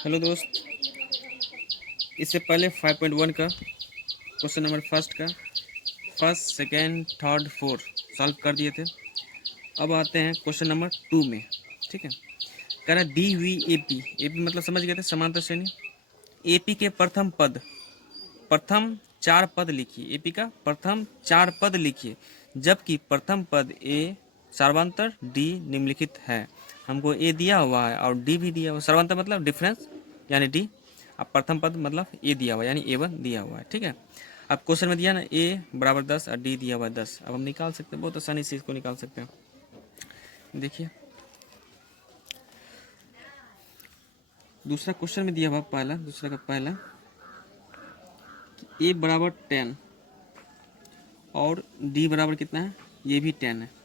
Hello दोस्त, इससे पहले 5.1 का क्वेश्चन नंबर फर्स्ट का first second third fourth solve कर दिए थे। अब आते हैं क्वेश्चन नंबर 2 में। ठीक है, कह रहा है D V A P. A P मतलब समझ गए थे, समांतर श्रेणी। ए पी के प्रथम चार पद लिखिए। ए पी का प्रथम चार पद लिखिए, जबकि प्रथम पद ए सर्वांतर डी निम्नलिखित है। हमको ए दिया हुआ है और डी भी दिया हुआ है। सर्वांतर मतलब डिफरेंस यानी डी, अब प्रथम पद मतलब ए दिया हुआ है यानी A1 दिया हुआ है। ठीक है, अब क्वेश्चन में दिया ना ए बराबर 10 और डी दिया हुआ है 10। अब हम निकाल सकते हैं, बहुत आसानी से इसको निकाल सकते हैं। देखिए दूसरा क्वेश्चन में दिया हुआ पहला, दूसरा का पहला ए बराबर 10 और डी बराबर कितना है, ये भी 10 है।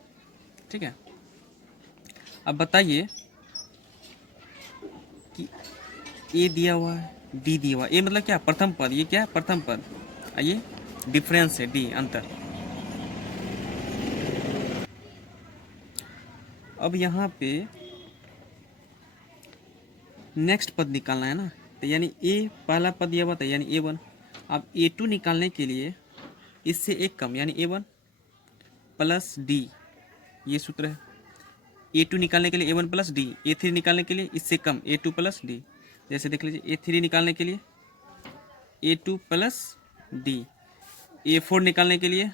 ठीक है, अब बताइए कि ए दिया हुआ है, डी दिया हुआ है। ए मतलब क्या, प्रथम पद। ये क्या है, प्रथम पद। ये डिफरेंस है, डी अंतर। अब यहाँ पे नेक्स्ट पद निकालना है ना, तो यानी ए पहला पद दिया हुआ था यानी A1। अब A2 निकालने के लिए इससे एक कम यानी A1 प्लस डी, ये सूत्र है। A2 निकालने के लिए A1 प्लस डी, A3 निकालने के लिए इससे कम A2 प्लस डी। जैसे देख लीजिए A3 निकालने के लिए A2 प्लस डी, A4 निकालने के लिए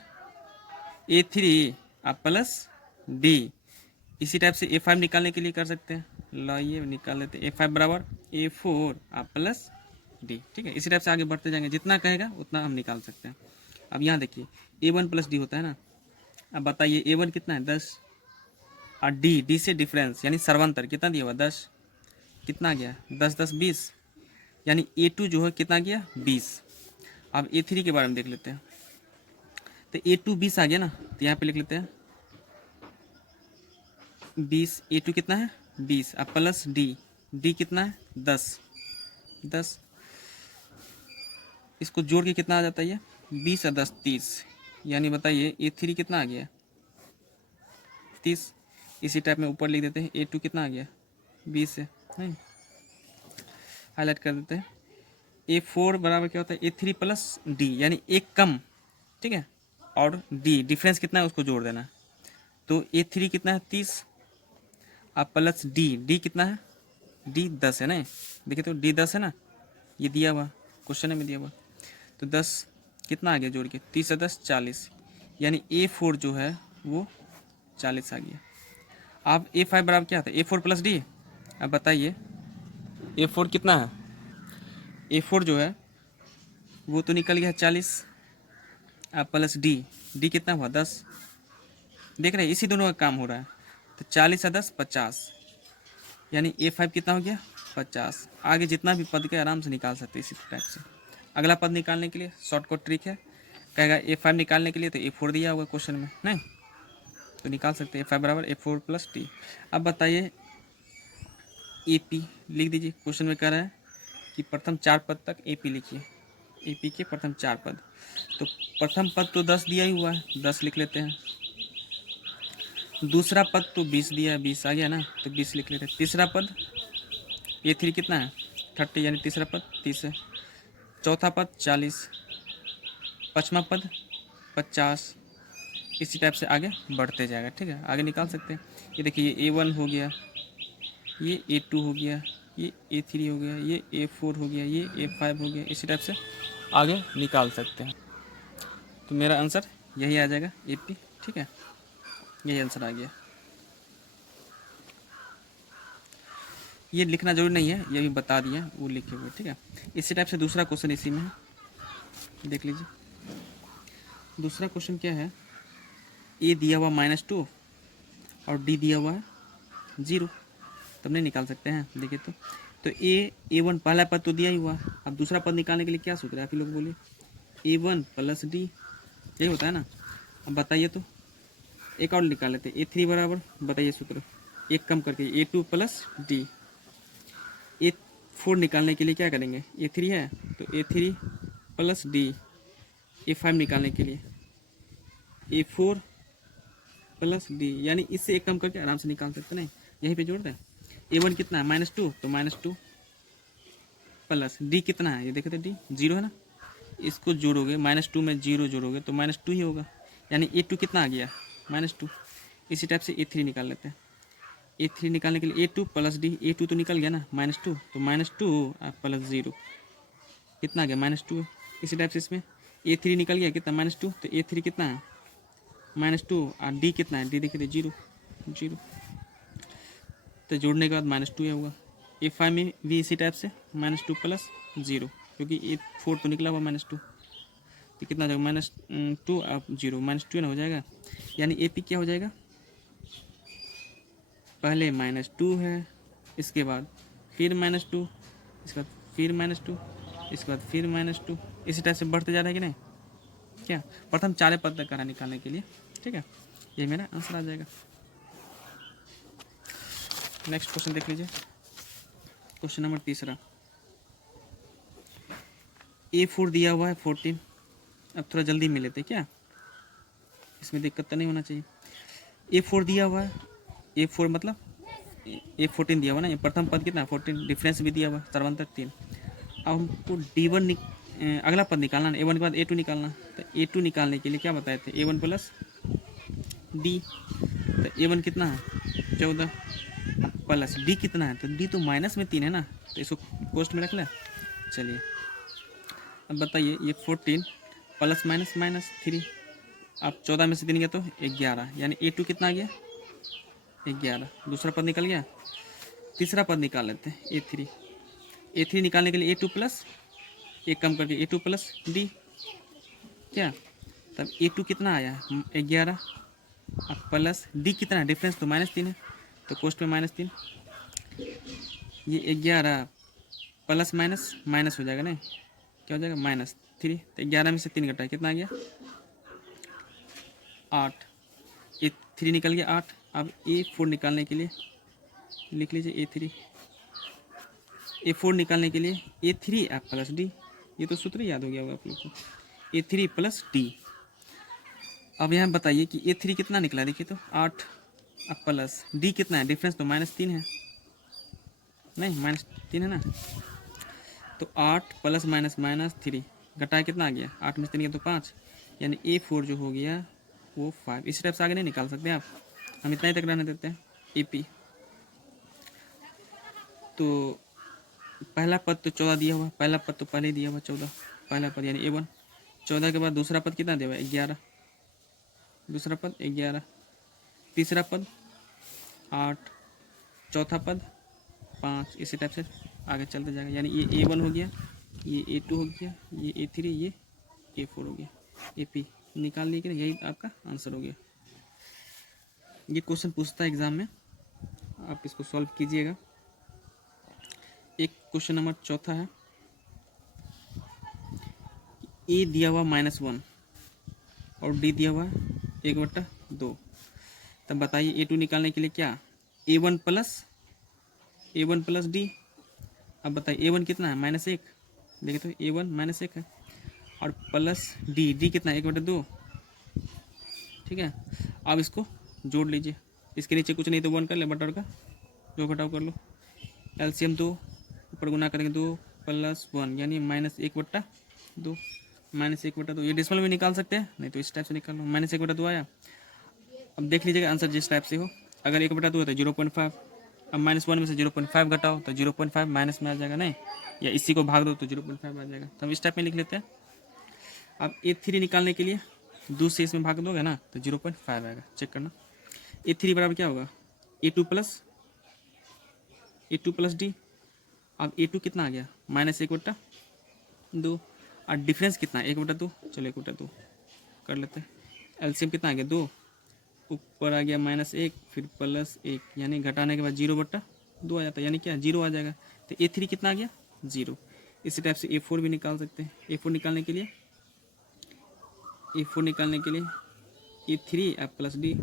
A3 प्लस डी। इसी टाइप से A5 निकालने के लिए कर सकते हैं। लाइए निकाल लेते हैं। A5 बराबर A4 प्लस डी। ठीक है, इसी टाइप से आगे बढ़ते जाएंगे, जितना कहेगा उतना हम निकाल सकते हैं। अब यहाँ देखिए A1 प्लस डी होता है ना। अब बताइए A1 कितना है, 10 और डी से डिफरेंस यानी सर्वांतर कितना दिया हुआ, 10। कितना गया, 10 10 20, यानी A2 जो है कितना गया, 20। अब A3 के बारे में देख लेते हैं। तो A2 20 आ गया ना, तो यहाँ पे लिख लेते हैं 20। A2 कितना है, 20 अब प्लस डी कितना है, 10 10। इसको जोड़ के कितना आ जाता है ये, 20 और 10 30। यानी बताइए A3 कितना आ गया, 30। इसी टाइप में ऊपर लिख देते हैं A2 कितना आ गया, 20 है, हाईलाइट कर देते हैं। A4 बराबर क्या होता है, A3 प्लस डी यानी एक कम। ठीक है, और डी डिफरेंस कितना है उसको जोड़ देना। तो A3 कितना है, 30 अब प्लस डी कितना है, डी 10 है ना। देखिए तो डी 10 है ना, ये दिया हुआ क्वेश्चन में दिया हुआ। तो 10 कितना आ गया जोड़ के, 30 और 10 40, यानी A4 जो है वो 40 आ गया। अब A5 बराबर क्या था, A4 प्लस डी। अब बताइए A4 कितना है, A4 जो है वो तो निकल गया 40 अब प्लस डी कितना हुआ, 10। देख रहे हैं इसी दोनों का काम हो रहा है। तो 40 और 10 50, यानी A5 कितना हो गया, 50। आगे जितना भी पद के आराम से निकाल सकते हैं इसी टाइप से। अगला पद निकालने के लिए शॉर्टकट ट्रिक है, कहेगा A5 निकालने के लिए तो A4 दिया हुआ क्वेश्चन में नहीं, तो निकाल सकते हैं A5 बराबर A4 प्लस डी। अब बताइए AP लिख दीजिए। क्वेश्चन में कह रहा है कि प्रथम चार पद तक AP लिखिए। AP के प्रथम चार पद, तो प्रथम पद तो 10 दिया ही हुआ है, 10 लिख लेते हैं। दूसरा पद तो 20 दिया है, 20 आ गया ना, तो 20 लिख लेते हैं। तीसरा पद A3 कितना है, 30 यानी तीसरा पद 30 है। चौथा पद 40, पाँचवा पद 50। इसी टाइप से आगे बढ़ते जाएगा। ठीक है, आगे निकाल सकते हैं। ये देखिए ये A1 हो गया, ये A2 हो गया, ये A3 हो गया, ये A4 हो गया, ये A5 हो गया। इसी टाइप से आगे निकाल सकते हैं। तो मेरा आंसर यही आ जाएगा AP। ठीक है, यही आंसर आ गया। ये लिखना जरूरी नहीं है, ये भी बता दिया वो लिखे हुए। ठीक है, इसी टाइप से दूसरा क्वेश्चन इसी में है, देख लीजिए। दूसरा क्वेश्चन क्या है, ए दिया हुआ -2 और डी दिया हुआ है 0, तब नहीं निकाल सकते हैं। देखिए तो A1 पहला पद तो दिया ही हुआ। अब दूसरा पद निकालने के लिए क्या सूत्र है, आप ही लोग बोलिए। A1 प्लस डी, यही होता है ना। अब बताइए तो एक और निकाल लेते हैं। A3 बराबर बताइए सूत्र, एक कम करके A2 प्लस डी। A4 निकालने के लिए क्या करेंगे, A3 है तो A3 प्लस डी। A5 निकालने के लिए A4 प्लस डी, यानी इससे एक कम करके आराम से निकाल सकते नहीं, यहीं पे जोड़ दें। A1 कितना है, -2 तो -2 प्लस डी कितना है, ये देखे थे डी 0 है ना, इसको जोड़ोगे -2 में 0 जोड़ोगे तो -2 ही होगा, यानी A2 कितना आ गया -2। इसी टाइप से A3 निकाल लेते हैं। A3 निकालने के लिए A2 प्लस डी, A2 तो निकल गया ना -2, तो -2 प्लस 0 कितना आ गया -2। इसी टाइप से इसमें A3 निकल गया कितना -2, तो A3 कितना है -2 और डी कितना है, डी देखिए 0 0, तो जोड़ने के बाद -2 ये होगा। A5 में भी इसी टाइप से -2 प्लस 0, क्योंकि A4 तो निकला हुआ -2, तो कितना हो जाएगा -2 अब 0 -2 ना हो जाएगा, यानी AP क्या हो जाएगा, पहले -2 है, इसके बाद फिर -2, इसके बाद फिर -2, इसके बाद फिर -2, इसी टाइप से बढ़ते जा रहा है कि नहीं। क्या प्रथम 4 पद तक करा निकालने के लिए, ठीक है, ये मेरा आंसर आ जाएगा। नेक्स्ट क्वेश्चन देख लीजिए, क्वेश्चन नंबर 3। A4 दिया हुआ है 14, अब थोड़ा जल्दी मिले थे क्या, इसमें दिक्कत तो नहीं होना चाहिए। A4 दिया हुआ है, A4 मतलब A14 दिया हुआ ना, ये प्रथम पद कितना 14, डिफरेंस भी दिया हुआ सर्वांतर 3। अब हमको D1 अगला पद निकालना है, A1 के बाद A2 निकालना, तो A2 निकालने के लिए क्या बताए थे, A1 प्लस D, तो A1 कितना है 14 प्लस D कितना है, तो D तो माइनस में 3 है ना, तो इसको कोष्ट में रख लें। चलिए अब बताइए, ये 14 प्लस माइनस 3, अब 14 में से 3 गया तो 11, यानी A2 कितना आ गया 11, दूसरा पद निकल गया। तीसरा पद निकाल लेते हैं A3, A3 निकालने के लिए A2 प्लस एक कम करके A2 प्लस D, क्या तब A2 कितना आया 11, अब प्लस D कितना है, डिफरेंस तो -3 है, तो कोष्ट में -3, ये 11 प्लस माइनस हो जाएगा नहीं, क्या हो जाएगा -3, तो 11 में से 3 घटाए कितना आ गया 8, A3 निकल गया 8। अब A4 निकालने के लिए लिख लीजिए A4 निकालने के लिए A3 प्लस D, ये तो सूत्र याद हो गया होगा आप लोग को, A3 प्लस D। अब यहाँ बताइए कि A3 कितना निकला, देखिए तो 8, अब प्लस D कितना है, डिफरेंस तो -3 है, नहीं -3 है ना, तो 8 प्लस -3 घटाया कितना आ गया, 8 में से 3 गया तो 5, यानी A4 जो हो गया वो 5। इस टाइप से आगे नहीं निकाल सकते आप, हम इतना ही तक रहने देते हैं। AP तो पहला पद तो 14 दिया हुआ, पहला पद तो पहले ही दिया हुआ 14, पहला पद यानी A1, 14 के बाद दूसरा पद कितना दिया हुआ 11, दूसरा पद 11, तीसरा पद 8, चौथा पद 5, इसी टाइप से आगे चलते जाएगा, यानी ये A1 हो गया, ये A2 हो गया, ये A3, ये A4 हो गया। AP निकाल लिए कि यही आपका आंसर हो गया। ये क्वेश्चन पूछता है एग्जाम में, आप इसको सॉल्व कीजिएगा। एक क्वेश्चन नंबर 4 है, A दिया हुआ -1 और D दिया हुआ 1/2, तब बताइए A2 निकालने के लिए क्या, A1 प्लस D। अब बताइए A1 कितना है -1, देखिए तो A1 -1 है, और प्लस D कितना है 1/2, ठीक है। अब इसको जोड़ लीजिए, इसके नीचे कुछ नहीं तो 1 कर ले, बटा का जो घटाव कर लो, LCM 2 ऊपर गुना करेंगे 2 प्लस 1, यानी -1/2, -1/2। ये डिस्मल में निकाल सकते हैं, नहीं तो इस टाइप से निकाल लो, -1/2 आया। अब देख लीजिएगा आंसर जिस टाइप से हो, अगर 1/2 है तो 0.5, अब -1 में से 0.5 घटाओ तो 0.5 माइनस में आ जाएगा नहीं, या इसी को भाग दो तो 0.5 आ जाएगा, तो हम इस टाइप में लिख लेते हैं। अब A3 निकालने के लिए 2 से इसमें भाग दोगे ना तो 0.5 आएगा, चेक करना। A3 बराबर क्या होगा A2 प्लस D। अब A2 कितना आ गया -1/2, और डिफरेंस कितना है 1/2, चलो 1/2 कर लेते हैं। LCM कितना आ गया 2, ऊपर आ गया -1 फिर +1, यानी घटाने के बाद 0/2 आ जाता है, यानी क्या 0 आ जाएगा। तो A3 कितना आ गया 0। इसी टाइप से A4 भी निकाल सकते हैं। A4 निकालने के लिए A3 प्लस D।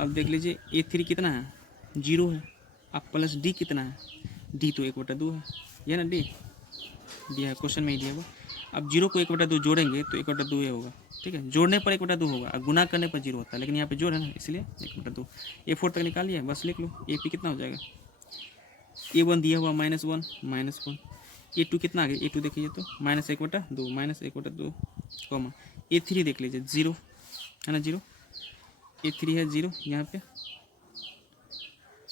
अब देख लीजिए A3 कितना है 0 है, अब प्लस D कितना है, D तो 1/2 है, यह ना D दिया है क्वेश्चन में ही दिया हुआ। अब 0 को 1/2 जोड़ेंगे तो 1/2 होगा, ठीक है, जोड़ने पर 1/2 होगा और गुना करने पर 0 होता है, लेकिन यहाँ पे जोड़ है ना इसलिए 1/2। A4 तक निकालिए, बस लिख लो। AP कितना हो जाएगा, A1 दिया हुआ -1, A2 कितना आ गया, A2 देखिए तो -1/2, -1/2 कॉमा A3 देख लीजिए 0 है ना, 0, A3 है 0 यहाँ पे,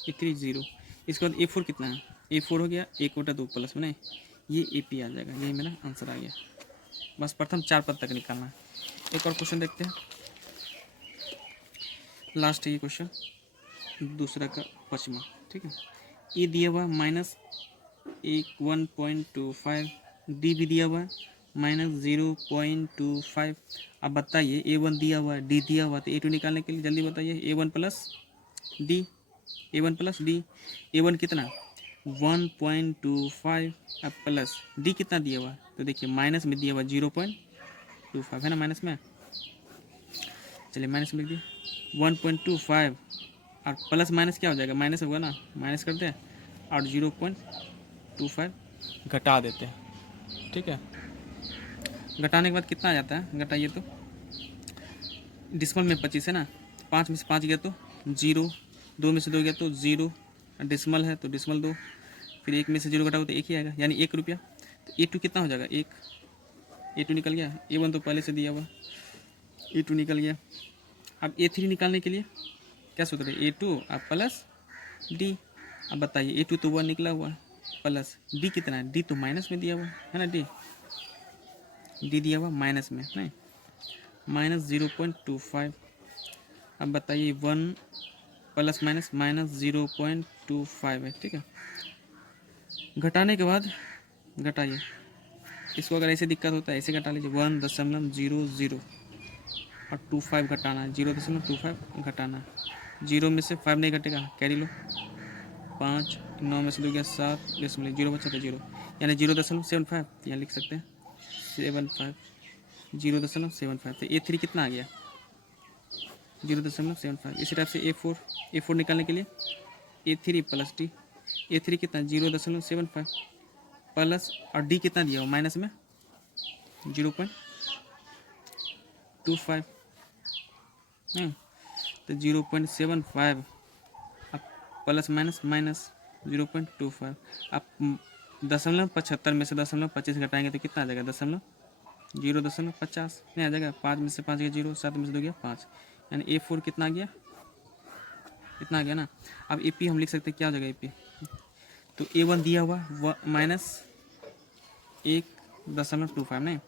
A3 0। इसके बाद A4 कितना है, A4 हो गया 1/2 प्लस में, नहीं ये AP आ जाएगा, यही मेरा आंसर आ गया। बस प्रथम 4 पद तक निकालना है। एक और क्वेश्चन देखते हैं, लास्ट है ये क्वेश्चन, दूसरा का 5वां, ठीक है। ए दिया हुआ -1.25, डी भी दिया हुआ -0.25। अब बताइए A1 दिया हुआ है, डी दिया हुआ, तो A2 निकालने के लिए जल्दी बताइए, A1 plus D, A1 plus D, A1 कितना 1.25, अब प्लस डी कितना दिया हुआ, तो देखिए माइनस में दिया हुआ 0.25 है ना, माइनस में, चलिए माइनस में लिख दिया 1.25, और प्लस माइनस क्या हो जाएगा, माइनस होगा ना, माइनस करते हैं और 0.25 घटा देते हैं, ठीक है। घटाने के बाद कितना आ जाता है, घटाइए तो, डिस्मल में 25 है ना, 5 में से 5 गया तो 0, 2 में से 2 गया तो 0, डिस्मल है तो डिस्मल 2, फिर 1 में से 0 घटाओ तो 1 ही आएगा, यानी 1 रुपया। तो A2 कितना हो जाएगा, 1, A2 निकल गया, A1 तो पहले से दिया हुआ, A2 निकल गया। अब A3 निकालने के लिए क्या सूत्र है, A2 अब प्लस डी। अब बताइए A2 तो 1 निकला हुआ है, प्लस डी कितना है, डी तो माइनस में दिया हुआ है ना, डी दिया हुआ माइनस में, नहीं -0.25। अब बताइए 1 प्लस माइनस -0.25 है, ठीक है। घटाने के बाद घटाइए इसको, अगर ऐसे दिक्कत होता है ऐसे घटा लीजिए, 1.00 और 25 घटाना है, 0.25 घटाना है, 0 में से 5 नहीं घटेगा, कैरी लो 5, 9 में से 2 गया 7, 0 बचा तो 0, यानी 0.75 यहाँ लिख सकते हैं 75, 0.75। तो A3 कितना आ गया 0.75। इसी टाइप से A4 निकालने के लिए A3 प्लस डी, A3 कितना 0.75 प्लस, और डी कितना दिया हो माइनस में 0.25, तो 0.75 अब प्लस माइनस माइनस 0.25। अब 0.75 में से 0.25 घटाएंगे तो कितना आ जाएगा, 0.50 नहीं आ जाएगा, 5 में से 5 गया 0, 7 में से 2 गया 5, यानी A4 कितना आ गया, इतना आ गया ना। अब AP हम लिख सकते हैं, क्या हो जाएगा AP, तो A1 दिया हुआ -1.25 नहीं,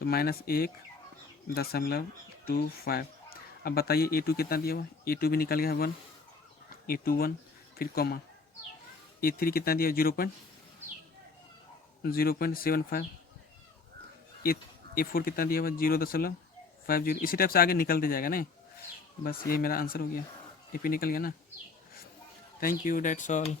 तो -1.25। अब बताइए A2 कितना दिया हुआ, A2 भी निकल गया 1, A2 1, फिर कॉमा A3 कितना दिया 0.75, A4 कितना दिया हुआ 0.50। इसी टाइप से आगे निकलते जाएगा नहीं, बस यही मेरा आंसर हो गया, AP निकल गया ना। Thank you, that's all.